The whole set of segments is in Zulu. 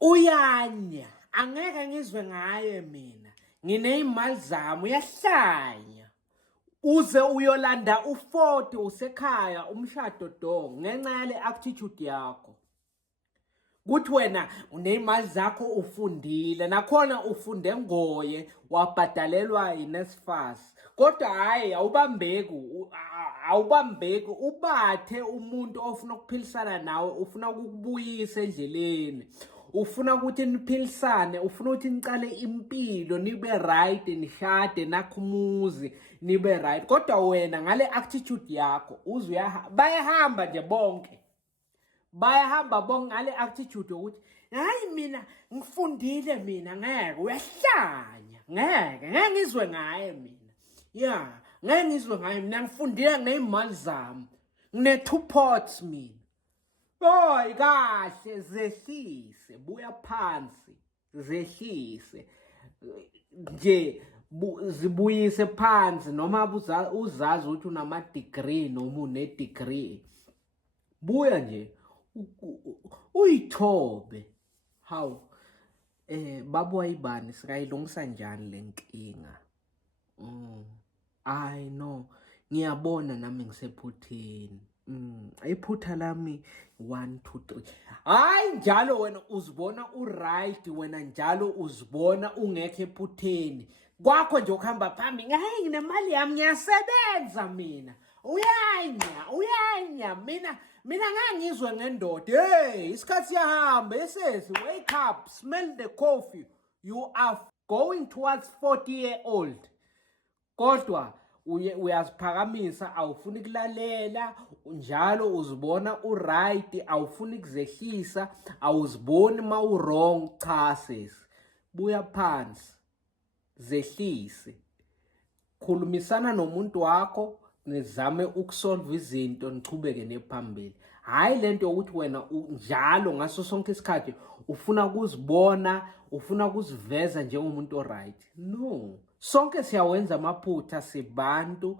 Uyanya, angeke ngizwe ngaye mina. Nginey'mali zami uyahlanya. Uze uyolanda u-40 usekhaya umshado dong ngenxa yale attitude yakho. Kuthi wena uney'mali zakho ufundile nakhona ufunde ngoye wabhadalelwa yi-NSFAS. Kodwa hhayi awubambeki ubathe umuntu ofuna ukuphilisana nawe ufuna ukukubuyisa endleleni. Ufuna ukuthi niphilisane, ufuna ukuthi nicale impilo nibe right, nishade nakho umuzi nibe right. Kodwa wena ngale attitude yakho bayahamba nje bonke. Bayahamba bonke ngale attitude yokuthi hayi mina ngifundile mina ngeke uyahlanya ngeke ngizwe ngaye mina. Ya, ngeke ngizwe ngaye mina ngifundile nginey'mali zami. Ngine-2 pots mina. Oy kahle zehlise buya phansi zehlise nje zibuyise phansi noma uzazi ukuthi unama degree noma une-degree. Buya nje uyithobe. Hawu baba wayibani sikayilungisa njani le nkinga? I know ngiyabona nami ngisephutheni. Iphutha lami 1 2 3. Hayi njalo wena uzibona u-right, wena njalo uzibona ungekho ephutheni. Kwakho nje ukuhamba phambili, hayi nginemali yami ngiyasebenza mina. Uyanya mina ngangizwe ngendoda. Hey, isikhathi siyahamba esesi, wake up, smell the coffee. You are going towards 40-year-old. Kodwa uyaziphakamisa, awufuni kulalela, njalo uzibona u-right, awufuni kuzehlisa, awuziboni ma u-wrong. Cha sesi, buya phansi, zehlise. Khulumisana nomuntu wakho, nizame ukusolve izinto nichubeke nephambili. Hayi lento yokuthi wena njalo ngaso sonke isikhathi ufuna ukuzibona, ufuna ukuziveza njengomuntu o-right. No, sonke siyawenza amaphutha sibantu.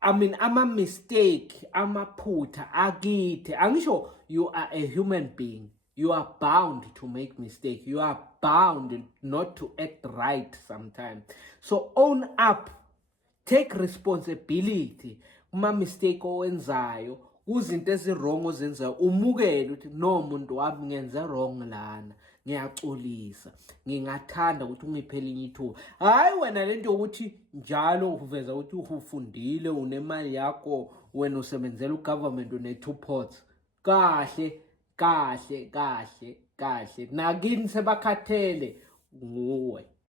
Ama-mistake, amaphutha akithi. Angisho you are a human being. You are bound to make mistakes. You are bound not to act right sometimes. So own up. Take responsibility kuma-mistake owenzayo, kuzinto ezi-wrong ozenzayo. Umukele ukuthi no muntu wami ngenze wrong lana, ngiyaxolisa, ngingathanda ukuthi ungiphe elinye ithuba. Hhayi wena lento yokuthi njalo uveza ukuthi ufundile, unemali yakho, wena usebenzela u-government, une-2 pots. Kahle. Nakini sebakhathele nguwe.